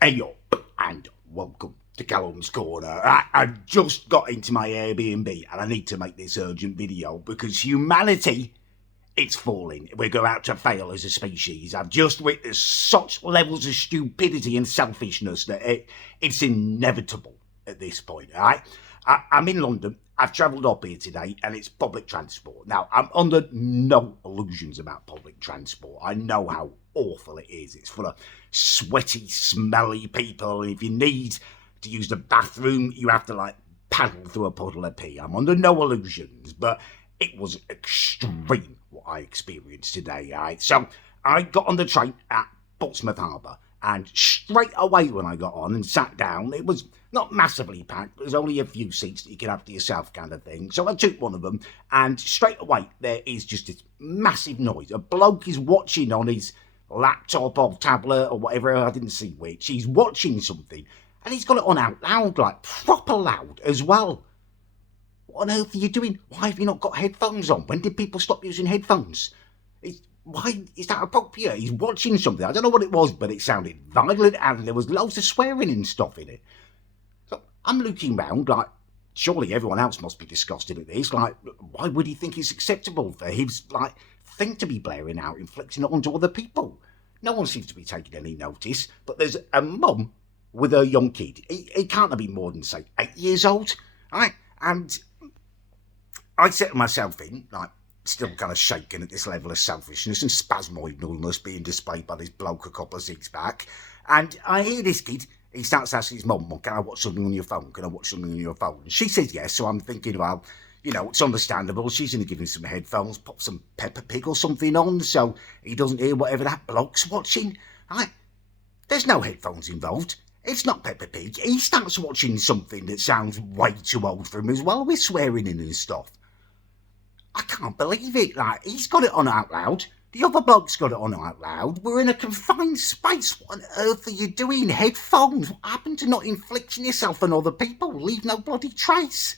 Hey up and welcome to Callum's Corner. I've just got into my Airbnb and I need to make this urgent video because humanity, it's falling. We're about to fail as a species. I've just witnessed such levels of stupidity and selfishness that it's inevitable at this point, all right? I'm in London. I've travelled up here today and it's public transport. Now, I'm under no illusions about public transport. I know how awful it is. It's full of sweaty, smelly people. And if you need to use the bathroom, you have to paddle through a puddle of pee. I'm under no illusions, but it was extreme what I experienced today, all right? So I got on the train at Portsmouth Harbour, and straight away when I got on and sat down, it was not massively packed, there's only a few seats that you can have to yourself kind of thing. So I took one of them, and straight away there is just this massive noise. A bloke is watching on his laptop or tablet or whatever, I didn't see which. He's watching something, and he's got it on out loud, like proper loud as well. What on earth are you doing? Why have you not got headphones on? When did people stop using headphones? Why is that appropriate? He's watching something. I don't know what it was, but it sounded violent and there was loads of swearing and stuff in it. So I'm looking round like, surely everyone else must be disgusted at this. Like, why would he think it's acceptable for his, thing to be blaring out, inflicting it onto other people? No one seems to be taking any notice, but there's a mum with a young kid. He can't have been more than, say, 8 years old, right? And I settled myself in, still kind of shaken at this level of selfishness and spasmoidness being displayed by this bloke a couple of seats back. And I hear this kid, he starts asking his mum, well, can I watch something on your phone? Can I watch something on your phone? And she says yes, so I'm thinking, well, it's understandable. She's going to give him some headphones, pop some Peppa Pig or something on so he doesn't hear whatever that bloke's watching. There's no headphones involved. It's not Peppa Pig. He starts watching something that sounds way too old for him as well, with swearing in and stuff. I can't believe it. He's got it on out loud. The other bloke's got it on out loud. We're in a confined space. What on earth are you doing? Headphones? What happened to not inflicting yourself on other people? Leave no bloody trace.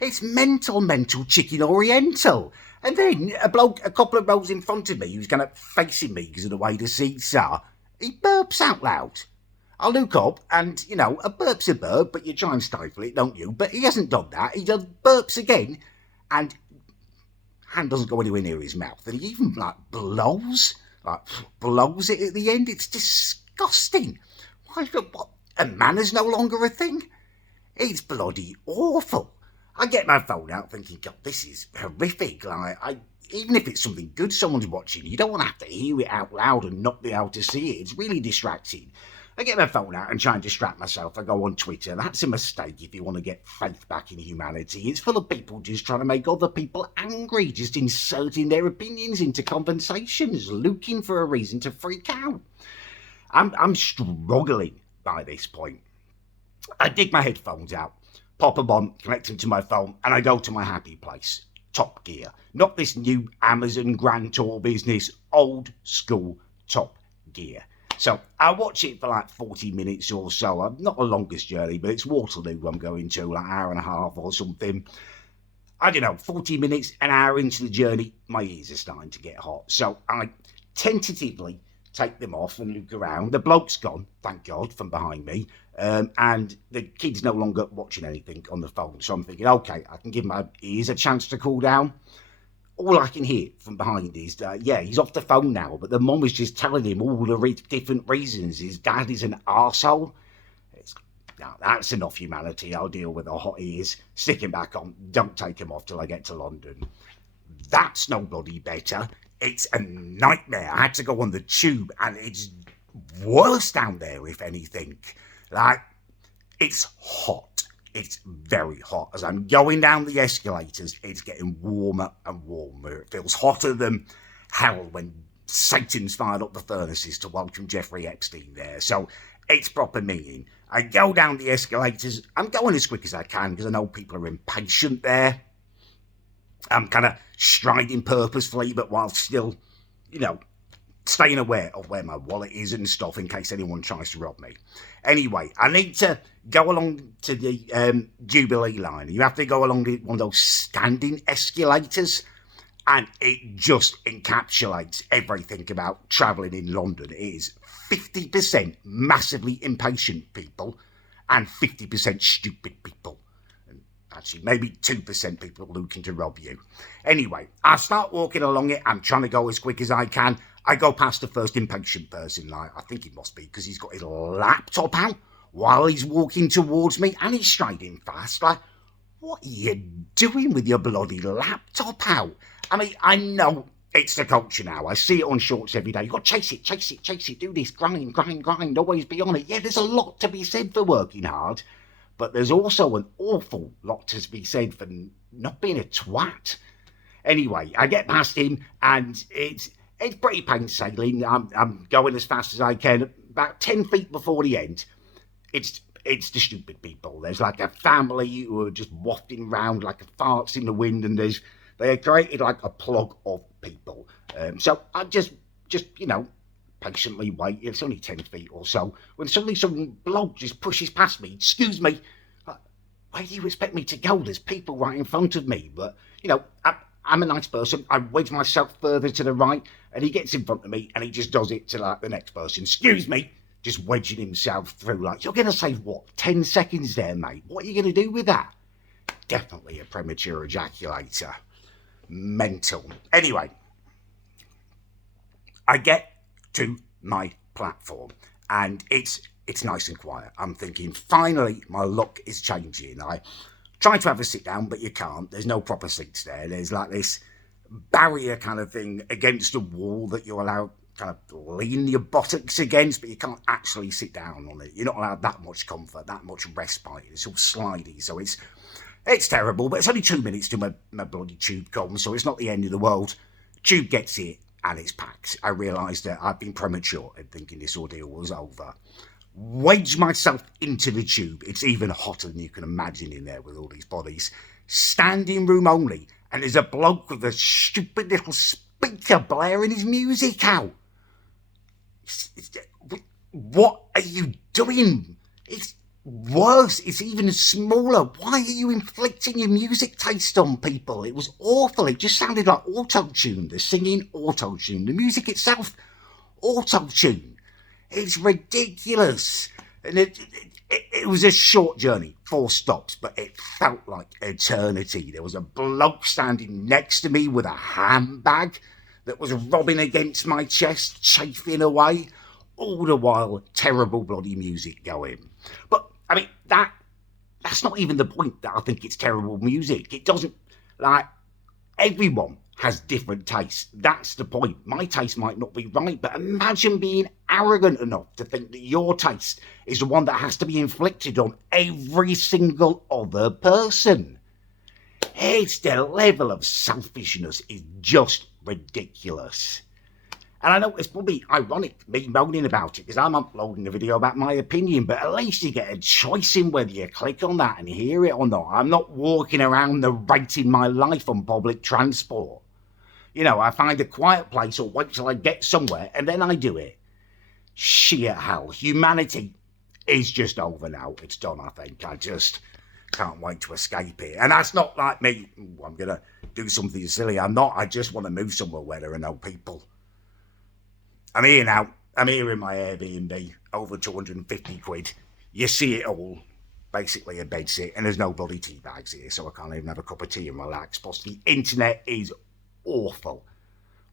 It's mental chicken oriental. And then a bloke a couple of rows in front of me who's kind of facing me because of the way the seats are, he burps out loud. I look up and, a burp's a burp, but you try and stifle it, don't you? But he hasn't done that. He does burps again and hand doesn't go anywhere near his mouth, and he even blows it at the end. It's disgusting. Why? What? And manners no longer a thing? It's bloody awful. I get my phone out thinking, God, this is horrific. Even if it's something good someone's watching, you don't want to have to hear it out loud and not be able to see it. It's really distracting. I get my phone out and try and distract myself. I go on Twitter. That's a mistake if you want to get faith back in humanity. It's full of people just trying to make other people angry, just inserting their opinions into conversations, looking for a reason to freak out. I'm struggling by this point. I dig my headphones out, pop them on, connect them to my phone, and I go to my happy place. Top Gear. Not this new Amazon Grand Tour business, old school Top Gear. So I watch it for 40 minutes or so. Not the longest journey, but it's Waterloo I'm going to, an hour and a half or something. I don't know, 40 minutes, an hour into the journey, my ears are starting to get hot. So I tentatively take them off and look around. The bloke's gone, thank God, from behind me. And the kid's no longer watching anything on the phone. So I'm thinking, okay, I can give my ears a chance to cool down. All I can hear from behind is, he's off the phone now, but the mum was just telling him all the different reasons his dad is an arsehole. That's enough humanity. I'll deal with the hot ears. Stick him back on. Don't take him off till I get to London. That's no bloody better. It's a nightmare. I had to go on the tube, and it's worse down there, if anything. It's hot. It's very hot. As I'm going down the escalators, it's getting warmer and warmer. It feels hotter than hell when Satan's fired up the furnaces to welcome Jeffrey Epstein there. So it's proper meaning. I go down the escalators. I'm going as quick as I can because I know people are impatient there. I'm kind of striding purposefully, but while still, staying aware of where my wallet is and stuff in case anyone tries to rob me. Anyway, I need to go along to the Jubilee line. You have to go along one of those standing escalators. And it just encapsulates everything about travelling in London. It is 50% massively impatient people and 50% stupid people. And actually, maybe 2% people looking to rob you. Anyway, I start walking along it. I'm trying to go as quick as I can. I go past the first impatient person, like, I think it must be because he's got his laptop out while he's walking towards me, and he's striding fast, like, what are you doing with your bloody laptop out? I mean, I know it's the culture now. I see it on shorts every day. You've got to chase it, do this, grind, always be on it. Yeah, there's a lot to be said for working hard, but there's also an awful lot to be said for not being a twat. Anyway, I get past him, and it's pretty plain sailing. I'm going as fast as I can. About 10 feet before the end, it's the stupid people. There's like a family who are just wafting around like farts in the wind, and they have created like a plug of people. So I just patiently wait. It's only 10 feet or so, when suddenly some bloke just pushes past me. Excuse me, where do you expect me to go? There's people right in front of me. But I'm a nice person. I wedge myself further to the right, and he gets in front of me, and he just does it to like the next person. Excuse me. Just wedging himself through, like, you're going to save, what, 10 seconds there, mate? What are you going to do with that? Definitely a premature ejaculator. Mental. Anyway, I get to my platform, and it's nice and quiet. I'm thinking, finally, my luck is changing. I try to have a sit down, but you can't. There's no proper seats there. There's like this barrier kind of thing against the wall that you're allowed kind of lean your buttocks against, but you can't actually sit down on it. You're not allowed that much comfort, that much respite. It's all slidey, so it's terrible, but it's only 2 minutes till my bloody tube comes, so it's not the end of the world. Tube gets here, and it's packed. I realised that I've been premature in thinking this ordeal was over. Wedge myself into the tube. It's even hotter than you can imagine in there with all these bodies. Standing room only, and there's a bloke with a stupid little speaker blaring his music out. What are you doing? It's worse. It's even smaller. Why are you inflicting your music taste on people? It was awful. It just sounded like auto-tune. The singing, auto-tune. The music itself, auto-tune. It's ridiculous. And it was a short journey, 4 stops, but it felt like eternity. There was a bloke standing next to me with a handbag that was rubbing against my chest, chafing away, all the while terrible bloody music going. But, I mean, that's not even the point that I think it's terrible music. It doesn't, like, everyone has different tastes. That's the point. My taste might not be right, but imagine being arrogant enough to think that your taste is the one that has to be inflicted on every single other person. It's the level of selfishness is just ridiculous. And I know it's probably ironic me moaning about it because I'm uploading a video about my opinion, but at least you get a choice in whether you click on that and hear it or not. I'm not walking around narrating my life on public transport. I find a quiet place or wait till I get somewhere and then I do it. Sheer hell. Humanity is just over now. It's done, I think. I just can't wait to escape it. And that's not like me, I'm going to do something silly. I'm not. I just want to move somewhere where there are no people. I'm here now. I'm here in my Airbnb. Over 250 quid. You see it all. Basically a bed sit. And there's no bloody tea bags here, so I can't even have a cup of tea and relax. Plus the internet is awful.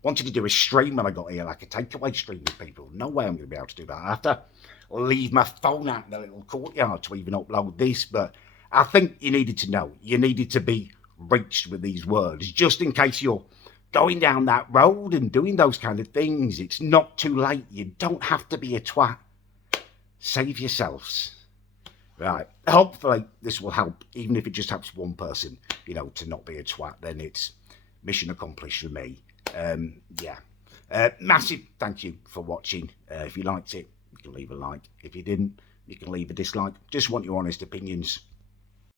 Wanted to do a stream when I got here, like a takeaway stream with people. No way I'm going to be able to do that. I have to leave my phone out in the little courtyard to even upload this. But I think you needed to know. You needed to be reached with these words. Just in case you're going down that road and doing those kind of things. It's not too late. You don't have to be a twat. Save yourselves. Right. Hopefully this will help, even if it just helps one person, to not be a twat. Then it's mission accomplished for me. Massive thank you for watching. If you liked it, you can leave a like. If you didn't, you can leave a dislike. Just want your honest opinions.